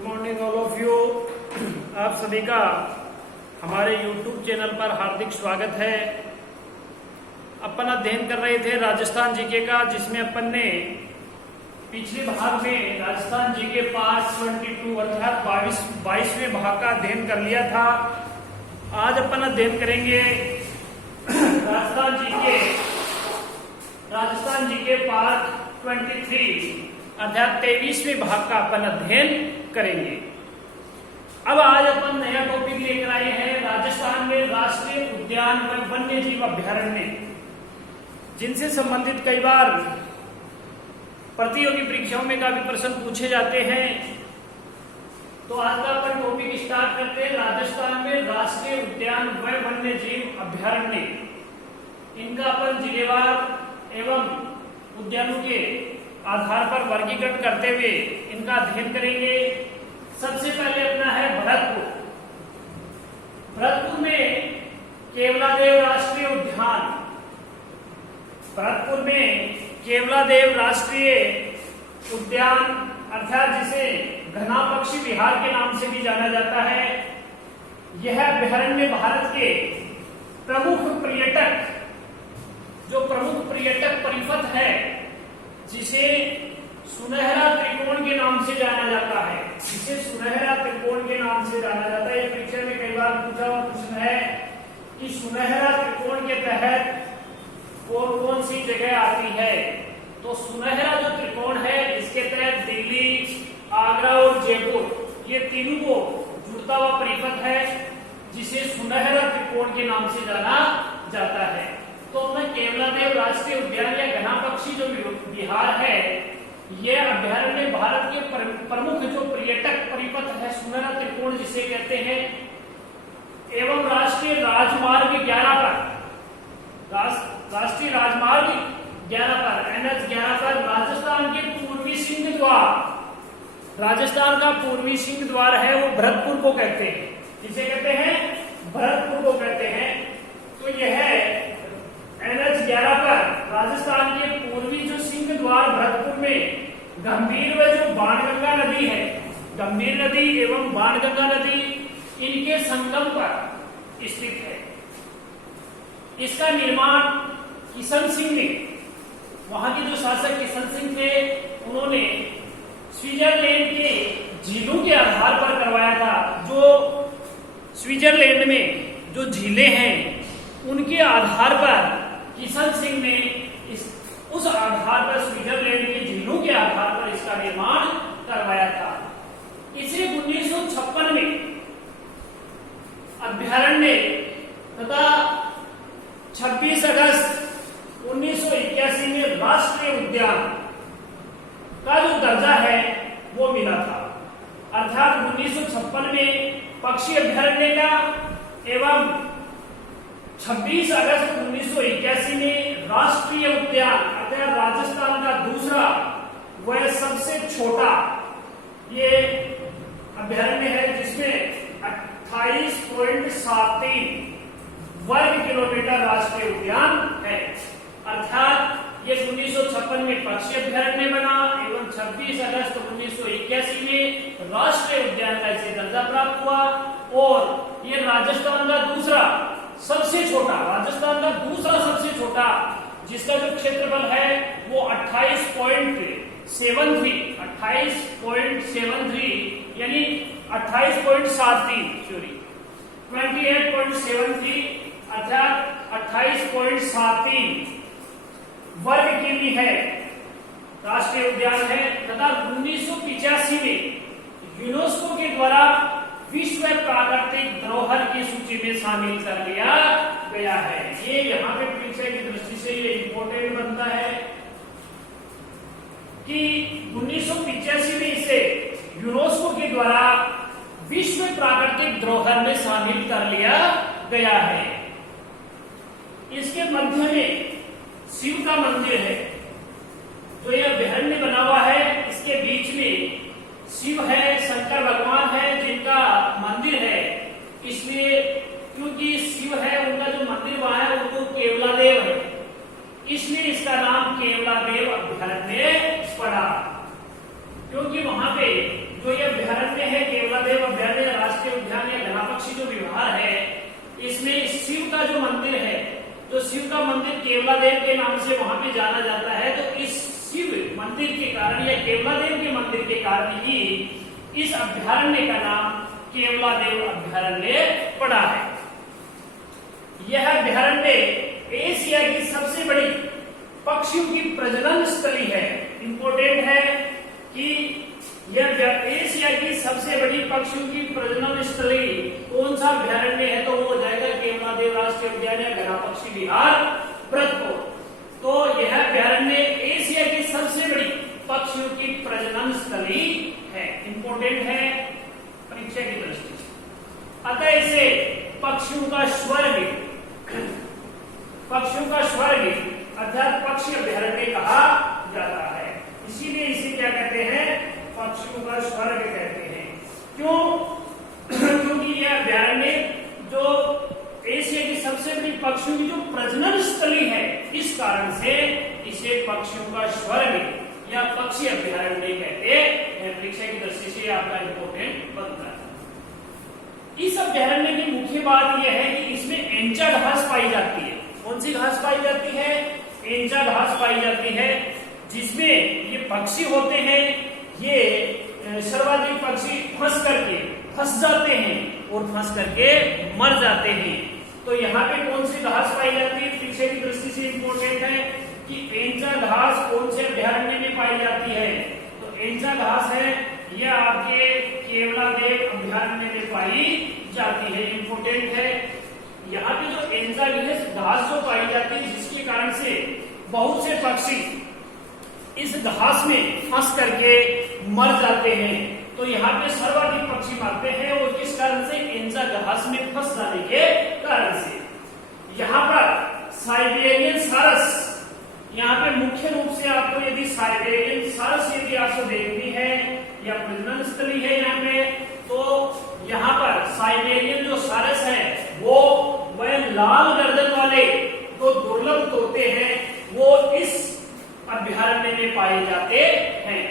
Good morning all of you. आप सभी का हमारे YouTube चैनल पर हार्दिक स्वागत है। अपन अध्ययन कर रहे थे राजस्थान जीके का, जिसमें अपन ने पिछले भाग में राजस्थान जीके पार्ट 22 अर्थात 22वें भाग का अध्ययन कर लिया था। आज अपन अध्ययन करेंगे राजस्थान जीके पार्ट 23 अर्थात 23वें भाग का अपन अध्ययन करेंगे। अब आज अपन नया टॉपिक लेकर आए हैं राजस्थान में राष्ट्रीय उद्यान व वन्य जीव अभ्यारण्य, जिनसे संबंधित कई बार प्रतियोगी परीक्षाओं में काफी प्रश्न पूछे जाते हैं। तो आज का अपन टॉपिक स्टार्ट करते हैं राजस्थान में राष्ट्रीय उद्यान व वन्य जीव अभ्यारण्य। इनका अपन जिलेवार एवं उद्यानों के आधार पर वर्गीकरण करते हुए इनका अध्ययन करेंगे। सबसे पहले अपना है भरतपुर। भरतपुर में केवलादेव राष्ट्रीय उद्यान, भरतपुर में केवलादेव राष्ट्रीय उद्यान अर्थात जिसे घना पक्षी विहार के नाम से भी जाना जाता है। यह अभ्यारण्य भारत के प्रमुख पर्यटक परिपथ है, जिसे सुनहरा त्रिकोण के नाम से जाना जाता है। ये परीक्षा में कई बार पूछा हुआ प्रश्न है कि सुनहरा त्रिकोण के तहत कौन कौन सी जगह आती है। तो सुनहरा जो त्रिकोण है, इसके तहत दिल्ली, आगरा और जयपुर, ये तीनों को जुड़ता हुआ परिपथ है, जिसे सुनहरा त्रिकोण के नाम से जाना जाता है। तो अपना केवलादेव राष्ट्रीय उद्यान या घना पक्षी जो विहार है, यह अभ्यारण्य भारत के प्रमुख जो पर्यटक परिपथ है, सुनहरा त्रिकोण जिसे कहते हैं, एवं राष्ट्रीय राजमार्ग 11 पर NH 11 पर राजस्थान के पूर्वी सिंह द्वार, राजस्थान का पूर्वी सिंह द्वार है, वो भरतपुर को कहते हैं। जिसे कहते हैं भरतपुर को कहते हैं। तो यह NH 11 पर राजस्थान के पूर्वी जो सिंह द्वार भरतपुर में गंभीर व जो बाणगंगा नदी है, गंभीर नदी एवं बाणगंगा नदी, इनके संगम पर स्थित है। इसका निर्माण किशन सिंह ने, वहां के जो शासक किशन सिंह थे, उन्होंने स्विट्जरलैंड के झीलों के आधार पर करवाया था। जो स्विट्जरलैंड में जो झीलें हैं, उनके आधार पर किशन सिंह ने उस आधार पर स्विट्जरलैंड की झीलों के आधार पर इसका निर्माण करवाया था। इसे 1956 में अभ्यारण्य तथा 26 अगस्त 1981 में राष्ट्रीय उद्यान का जो दर्जा है वो मिला था। अर्थात 1956 में पक्षी अभ्यारण्य का एवं 26 अगस्त 1981 में राष्ट्रीय उद्यान अर्थात राजस्थान का दूसरा वह सबसे छोटा ये अभ्यारण्य है, जिसमें 28.73 वर्ग किलोमीटर राष्ट्रीय उद्यान है। अर्थात ये 1956 में पक्षी अभ्यारण्य बना एवं 26 अगस्त 1981 में राष्ट्रीय उद्यान का इसे दर्जा प्राप्त हुआ। और ये राजस्थान का दूसरा सबसे छोटा जिसका जो क्षेत्रफल है वो 28.73 यानी 28.73 अर्थात 28.73 वर्ग किमी है, राष्ट्रीय उद्यान है। तथा 1985 में यूनेस्को के द्वारा विश्व प्राकृतिक धरोहर की सूची में शामिल कर लिया गया है। ये यहाँ पे परीक्षा की दृष्टि से ये इंपॉर्टेंट बनता है कि 1985 में इसे यूनेस्को के द्वारा विश्व प्राकृतिक धरोहर में शामिल कर लिया गया है। इसके मध्य में शिव का मंदिर है, जो यह अभ्यारण्य बना हुआ है। इसके बीच में शिव है, शंकर भगवान है, जिनका मंदिर है। इसलिए क्योंकि शिव है, उनका जो मंदिर वहां है वो केवलादेव है, इसलिए इसका नाम केवलादेव अभ्यारण्य पड़ा। क्योंकि वहां पे जो ये अभ्यारण्य है इसमें शिव का जो मंदिर है, तो शिव का मंदिर केवलादेव के नाम से वहां पे जाना जाता है। तो इस शिव मंदिर के कारण या केवलादेव के मंदिर के कारण ही इस अभ्यारण्य का नाम केवलादेव अभ्यारण्य पड़ा है। यह अभ्यारण्य एशिया की सबसे बड़ी पक्षियों की प्रजनन स्थली है। इंपॉर्टेंट है कि यह एशिया की सबसे बड़ी पक्षियों की प्रजनन स्थली कौन सा अभ्यारण्य है, तो वो हो जाएगा केवलादेव राष्ट्रीय उद्यान या घना पक्षी विहार भरतपुर। तो यह अभ्यारण्य एशिया की सबसे बड़ी पक्षियों की प्रजनन स्थली है। इंपॉर्टेंट है परीक्षा की दृष्टि से। अतः इसे पक्षियों का स्वर्ग अर्थात पक्षी अभ्यारण्य कहा जाता है। इसीलिए इसे क्या कहते हैं, पक्षियों का स्वर्ग कहते हैं। क्यों? क्योंकि यह अभ्यारण्य जो एशिया की सबसे बड़ी पक्षियों की जो प्रजनन स्थली है, इस कारण से इसे पक्षियों का स्वर्ग या पक्षी अभ्यारण्य कहते हैं। परीक्षा की दृष्टि से आपका इंपोर्टेंट बनता है। इस अभ्यारण्य की मुख्य बात यह है कि इसमें एंचा घास पाई जाती है। कौन सी घास पाई जाती है? एंचा घास पाई जाती है, जिसमें ये पक्षी होते हैं, ये सर्वाधिक पक्षी फंस जाते हैं और फंस करके मर जाते हैं। तो यहाँ पे कौन सी घास पाई जाती है, पीछे की दृष्टि से इंपॉर्टेंट है कि एंचा घास कौन से अभ्यारण्य में पाई जाती है। तो एंचा घास है यह आपके केवलादेव अभ्यारण्य में पाई जाती है। इंपॉर्टेंट है यहाँ पे जो एंचा घास जो पाई जाती है, जिसके कारण से बहुत से पक्षी इस घास में फंस करके मर जाते हैं। तो यहाँ पे सर्वाधिक पक्षी मरते हैं और किस कारण से? एंचा घास में फंस जाने के कारण से। यहाँ पर साइबेरियन सारस, यहाँ पे मुख्य रूप से आपको यदि साइबेरियन सारस यदि आपको देखनी है या प्रजनन स्थली है यहाँ पे, तो यहाँ पर साइबेरियन जो सारस है वह लाल गर्दन वाले जो दुर्लभ तोते हैं वो इस अभ्यारण्य में पाए जाते हैं।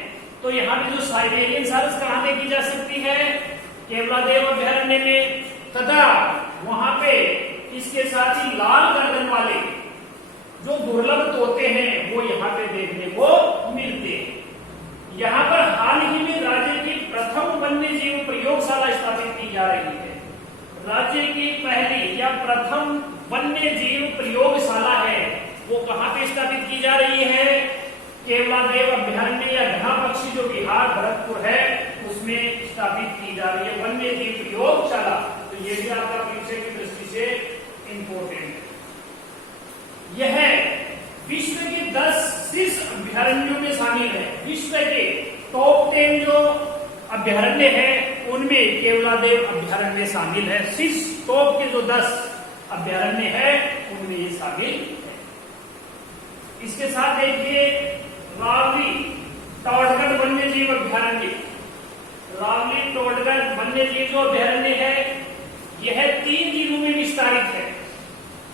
तो यहाँ पे जो साइबेरियन सारस कहाँ देखी जा सकती है? केवलादेव अभ्यारण्य में, तथा वहां पे इसके साथ ही लाल गर्दन वाले जो दुर्लभ तोते हैं वो यहाँ पे देखने को मिलते हैं। यहाँ पर हाल ही में राज्य की प्रथम वन्य जीव प्रयोगशाला स्थापित की जा रही है। राज्य की पहली या प्रथम वन्य जीव प्रयोगशाला है, वो कहाँ पे स्थापित की जा रही है? केवलादेव अभ्यारण्य या घना पक्षी जो विहार भरतपुर है उसमें स्थापित की जा रही है वन्य जीव प्रयोगशाला। तो ये भी आपका परीक्षा की दृष्टि से इंपॉर्टेंट है। यह विश्व के 10 शीर्ष अभ्यारण्यों में शामिल है। विश्व के टॉप 10 जो अभ्यारण्य है उनमें केवलादेव अभ्यारण्य शामिल है। शीर्ष टॉप के जो 10 अभ्यारण्य है उनमें ये शामिल है। इसके साथ देखिए रावली टोडगढ़ वन्य जीव अभ्यारण्य। रावली टोडगढ़ वन्य जीव जो अभ्यारण्य है यह 3 जिलों में विस्तारित है।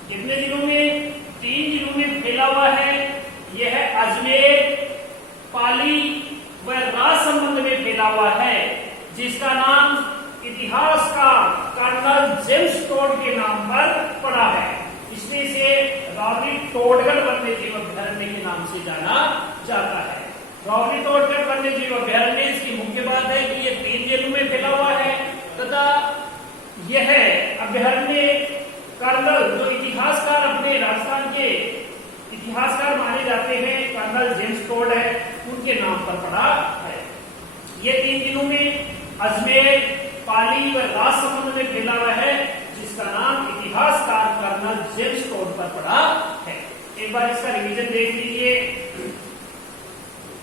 कितने जिलों में? 3 जिलों में फैला हुआ है। यह अजमेर, पाली व राजसमंद में फैला हुआ है, जिसका नाम इतिहासकार कर्नल जेम्स टोड के नाम पर पड़ा है। इसलिए इसे रावली टोडगढ़ वन्य जीव अभ्यारण्य के नाम से जाना जाता है। रावली टोडगढ़ वन्य जीव अभ्यारण्य, इसकी मुख्य बात है कि यह 3 जिलों में फैला हुआ है तथा यह अभ्यारण्य कर्नल जो इतिहासकार अपने राजस्थान के इतिहासकार माने जाते हैं कर्नल जेम्स टोड है, उनके नाम पर पड़ा है। ये 3 जिलों में अजमेर, पाली व राजसमंद में फैला हुआ है, जिसका नाम इतिहासकार कर्नल जेम्स टोड पर पड़ा है। एक बार इसका रिवीजन देख लीजिए।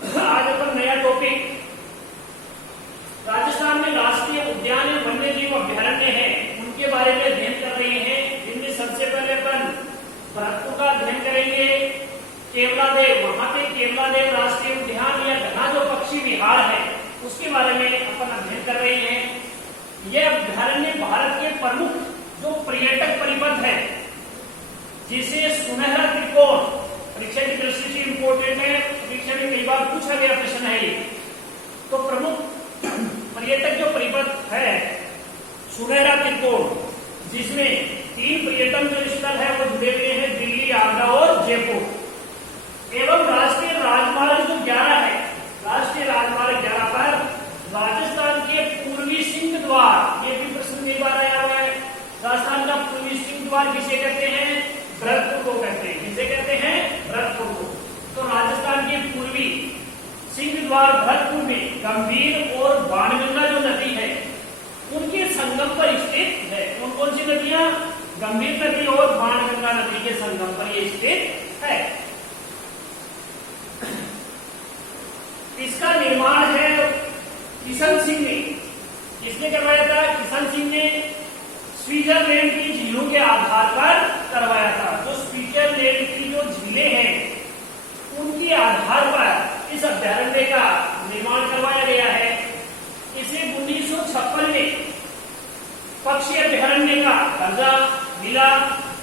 आज अपन नया टॉपिक राजस्थान में राष्ट्रीय उद्यान एवं वन्य जीव अभ्यारण्य है उनके बारे में अध्ययन कर रहे हैं। जिनमें सबसे पहले अपन भरतपुर का अध्ययन करेंगे। केवलादेव, वहां पे केवलादेव राष्ट्रीय उद्यान या घना जो पक्षी विहार है उसके बारे में अपन अध्ययन कर रहे हैं। यह अभ्यारण्य भारत के प्रमुख जो पर्यटक परिपथ है, जिसे सुनहरा त्रिकोण, परीक्षा की दृष्टि से इंपोर्टेंट है, परीक्षा में कई बार पूछा गया प्रश्न है। तो प्रमुख पर्यटक जो परिपथ है सुनहरा त्रिकोण, जिसमें 3 पर्यटन जो स्थल है वो जुड़े हुए हैं, दिल्ली, आगरा और जयपुर। एवं राष्ट्रीय राजमार्ग जो 11 है, राष्ट्रीय राजमार्ग 11 पर राजस्थान के पूर्वी सिंह द्वार, ये भी प्रश्न कई बार आया हुआ है। राजस्थान का पूर्वी सिंह द्वार किसे कहते हैं? भरतपुर को कहते हैं। किसे कहते हैं? भरतपुर को। तो राजस्थान के पूर्वी सिंह द्वार भरतपुर में गंभीर और बाणगंगा जो नदी है उनके संगम पर स्थित है। कौन कौन सी नदियां? गंभीर नदी और बाणगंगा नदी के संगम पर यह स्थित है। इसका निर्माण है किशन सिंह ने। किसने करवाया था? किशन सिंह ने स्विट्जरलैंड की झीलों के आधार पर करवाया था। जो स्विट्जरलैंड की जो झीलें हैं उनके आधार पर इस अभ्यारण्य का निर्माण करवाया गया है। इसे 1956 में पक्षी अभ्यारण्य का दर्जा मिला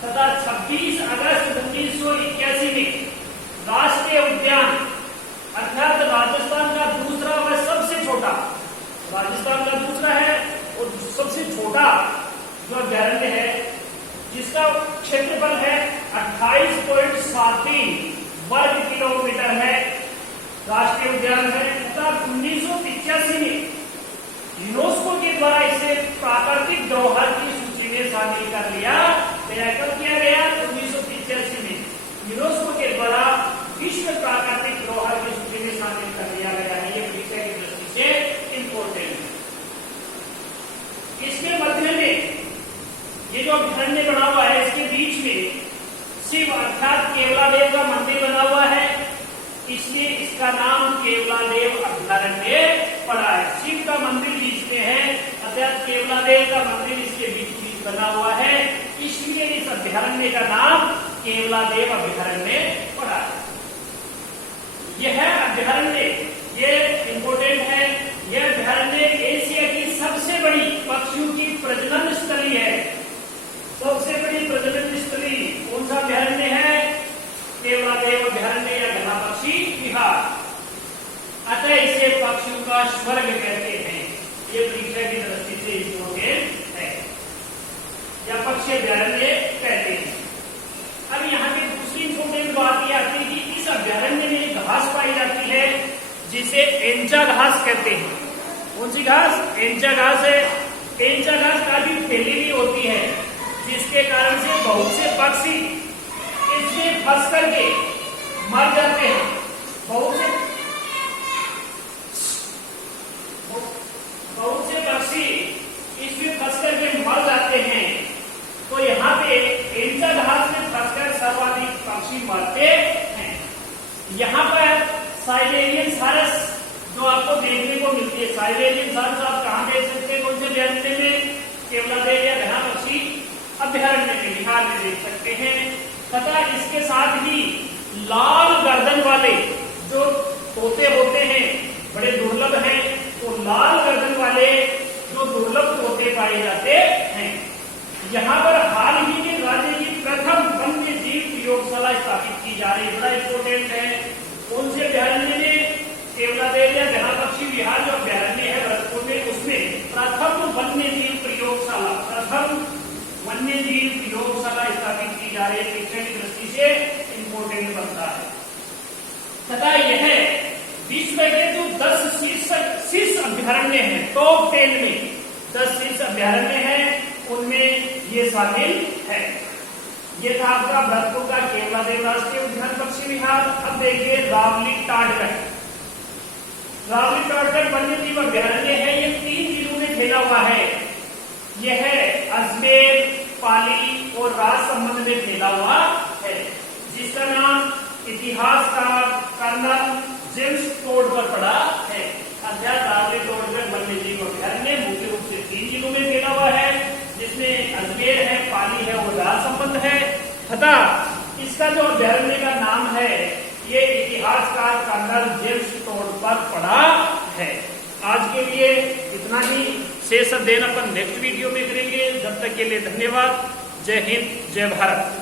तथा 26 अगस्त 1981 में राष्ट्रीय उद्यान अर्थात राजस्थान का दूसरा व सबसे छोटा, राजस्थान का दूसरा है और सबसे छोटा जो अभ्यारण्य है जिसका क्षेत्रफल है 28.73 वर्ग किलोमीटर है, राष्ट्रीय उद्यान है। तथा 1985 में यूनेस्को के द्वारा इसे प्राकृतिक धरोहर की सूची में शामिल कर लिया गया। कब किया गया? 1985 में यूनेस्को के द्वारा विश्व प्राकृतिक धरोहर की सूची में शामिल कर लिया गया है। ये परीक्षा की दृष्टि से इंपोर्टेंट है। इसके मध्य में ये जो अभ्यारण्य बना हुआ है इसके बीच में शिव अर्थात केवलादेव का मंदिर बना हुआ है, इसलिए इसका नाम केवलादेव अभ्यारण्य पड़ा है। शिव का मंदिर बीच में है अर्थात केवलादेव का मंदिर इसके बीच बना हुआ है, इसलिए इस अभ्यारण्य का नाम केवलादेव अभ्यारण्य पड़ा है। यह अभ्यारण्य ये इंपोर्टेंट है। यह अभ्यारण्य एशिया की सबसे बड़ी पक्षियों की प्रजनन स्थली है। सबसे बड़ी प्रजनन स्थली कौन सा अभ्यारण्य है? केवलादेव अभ्यारण्य या घना पक्षी विहार। अतः इसे पक्षियों का स्वर्ग कहते हैं। ये परीक्षा की दृष्टि से इंपोर्टेंट है या पक्षी अभ्यारण्य कहते हैं। अब यहाँ पे दूसरी इंपोर्टेंट बात यह आती है कि इस अभ्यारण्य में एक घास पाई जाती है जिसे एंचा घास कहते हैं। कौन सी घास? एंचा घास है। एंचा घास काफी फैली हुई होती है जिसके कारण से बहुत से पक्षी इसमें फंस करके मर जाते हैं। बहुत से पक्षी इसमें फंस करके मर जाते हैं। तो यहाँ पे एंचा घास में फंसकर सर्वाधिक पक्षी मरते हैं। यहाँ पर साइबेरियन सारस जो आपको देखने को मिलती है, साइबेरियन सारस आप कहाँ देख सकते हैं? कौन से अभ्यारण्य में? केवलादेव या घना पक्षी अभ्यारण्य में, बिहार में देख सकते हैं। तथा इसके साथ ही लाल गर्दन वाले जो तोते होते हैं बड़े दुर्लभ हैं, तो लाल गर्दन वाले जो दुर्लभ तोते पाए जाते हैं। यहाँ पर हाल ही में राज्य की प्रथम वन्य जीव प्रयोगशाला स्थापित की जा रही है। बड़ा इंपोर्टेंट है। कौन से अभ्यारण्य में? केवलादेव या घना पक्षी विहार जो अभ्यारण्य है भरतपुर में, उसमें प्रथम वन्य जीव प्रयोगशाला स्थापित की जा रही है। परीक्षा की दृष्टि से इंपोर्टेंट बनता है। तथा यह विश्व के जो 10 शीर्ष अभ्यारण्य है, टॉप 10 में 10 शीर्ष अभ्यारण्य है, उनमें ये शामिल है। ये था आपका भरतपुर का केवलादेव राष्ट्रीय उद्यान पक्षी विहार। अब देखिए रावली टाटगढ़। रावली टाटगढ़ वन्य जीव अभ्यारण्य है। ये 3 जिलों में फैला हुआ है। यह अजमेर, पाली और राजसमंद में फैला हुआ है, जिसका नाम इतिहासकार कर्नल जेम्स टोड पर पड़ा है। अर्थात रावली टाटगढ़ वन्य जीव अभ्यारण्य मुख्य रूप से 3 जिलों में फैला हुआ है, जिसमें अजमेर है, पाली है और राजसमंद है। तथा इसका जो अभ्यारण्य का नाम है ये इतिहासकार कर्नल जेम्स टोड पर पड़ा है। आज के लिए इतना ही। शेष अध्ययन अपन नेक्स्ट वीडियो में करेंगे। जब तक के लिए धन्यवाद। जय हिंद, जय भारत।